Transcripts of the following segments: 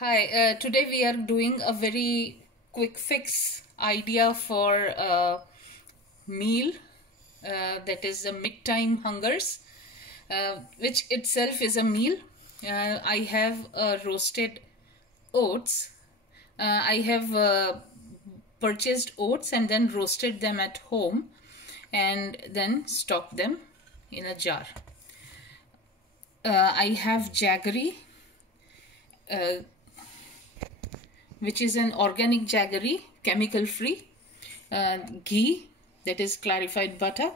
Hi, today we are doing a very quick fix idea for a meal that is a mid-time hungers, which itself is a meal. I have roasted oats. I have purchased oats and then roasted them at home and then stocked them in a jar. I have jaggery, which is an organic jaggery, chemical free, ghee, that is clarified butter,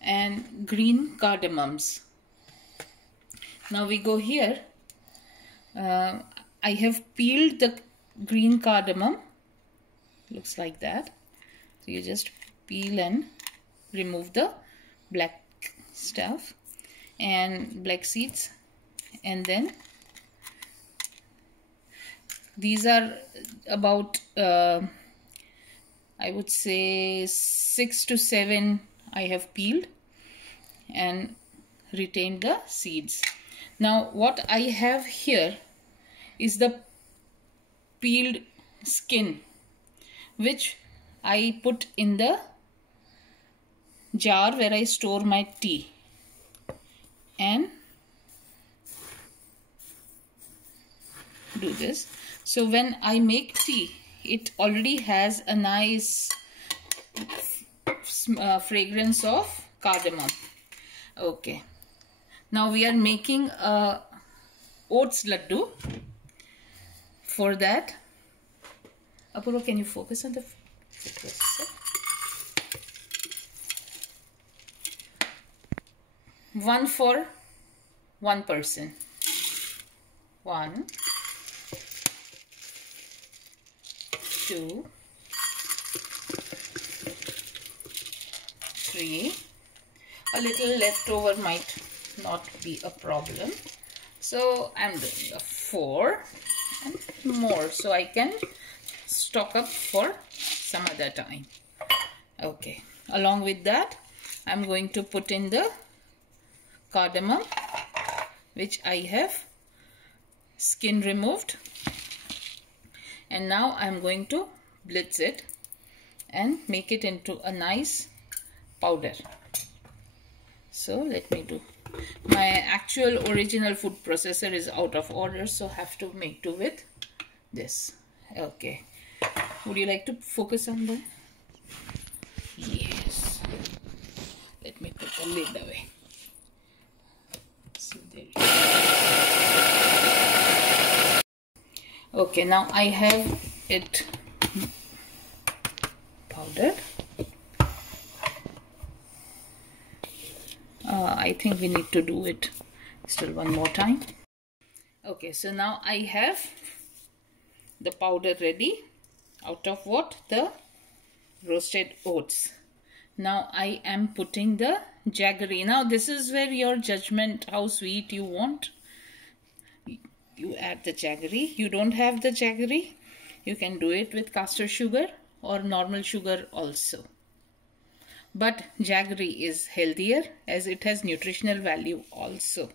and green cardamoms. Now we go here. I have peeled the green cardamom, looks like that. So you just peel and remove the black stuff and black seeds, and then these are about I would say 6 to 7 I have peeled and retained the seeds. Now what I have here is the peeled skin, which I put in the jar where I store my tea, and do this. So when I make tea, it already has a nice fragrance of cardamom. Okay, now we are making a oats laddu. For that, Apurva, can you focus on the processor? 1 for 1 person. 1, 2, 3. A little leftover might not be a problem, so I'm doing a 4 and more so I can stock up for some other time. Okay, along with that I'm going to put in the cardamom, which I have skin removed, and now I'm going to blitz it and make it into a nice powder. So let me do. My actual original food processor is out of order, so have to make do with this. Okay, would you like to focus on that? Yes. Let me put the lid away. So there you go. Okay, now I have it powdered. I think we need to do it still one more time. Okay, so now I have the powder ready. Out of what? The roasted oats. Now I am putting the jaggery. Now this is where your judgment, how sweet you want. You add the jaggery. You don't have the jaggery, you can do it with caster sugar or normal sugar also. But jaggery is healthier as it has nutritional value also.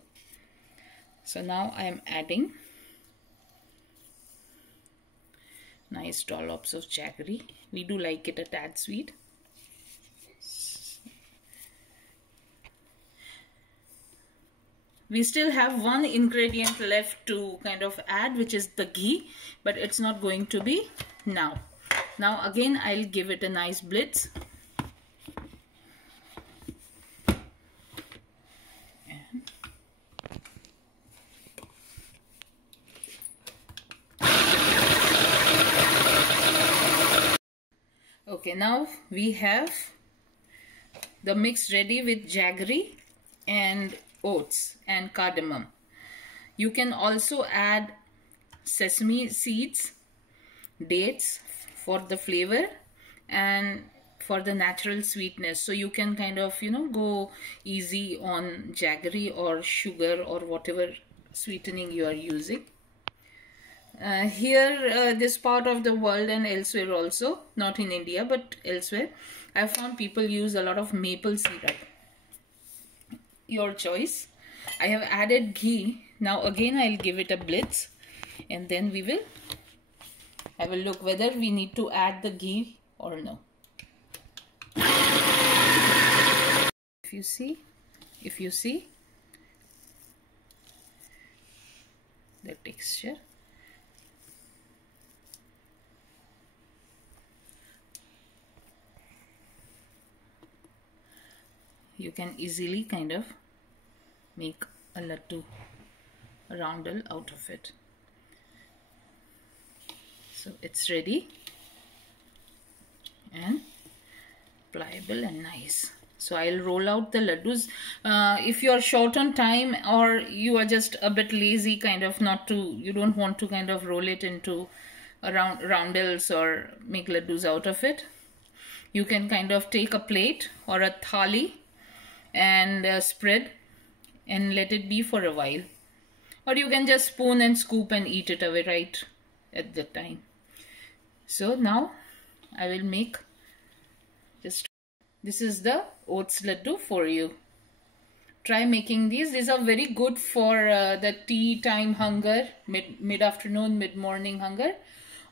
So now I am adding nice dollops of jaggery. We do like it a tad sweet. We still have one ingredient left to kind of add, which is the ghee, but it's not going to be now. Now again I'll give it a nice blitz. Okay, now we have the mix ready with jaggery and oats and cardamom. You can also add sesame seeds, dates for the flavor and for the natural sweetness. So you can kind of, go easy on jaggery or sugar or whatever sweetening you are using. Here, this part of the world and elsewhere also, not in India but elsewhere, I found people use a lot of maple syrup. Your choice. I have added ghee. Now again I'll give it a blitz and then we will have a look whether we need to add the ghee or no. If you see the texture, you can easily kind of make a laddu, a roundel out of it. So it's ready and pliable and nice. So I'll roll out the laddus. If you're short on time or you are just a bit lazy, kind of you don't want to kind of roll it into roundels or make laddus out of it, you can kind of take a plate or a thali and spread and let it be for a while, or you can just spoon and scoop and eat it away right at the time. So now I will make this is the oats laddu for you. Try making these. These are very good for the tea time hunger, mid-afternoon, mid-morning hunger,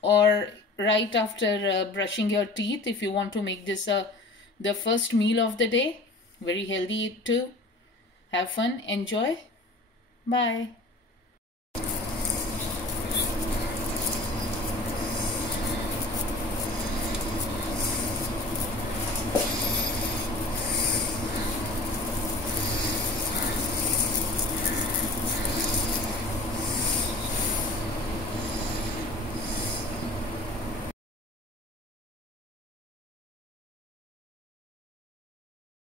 or right after brushing your teeth. If you want to make this the first meal of the day, very healthy too. Have fun, enjoy. Bye.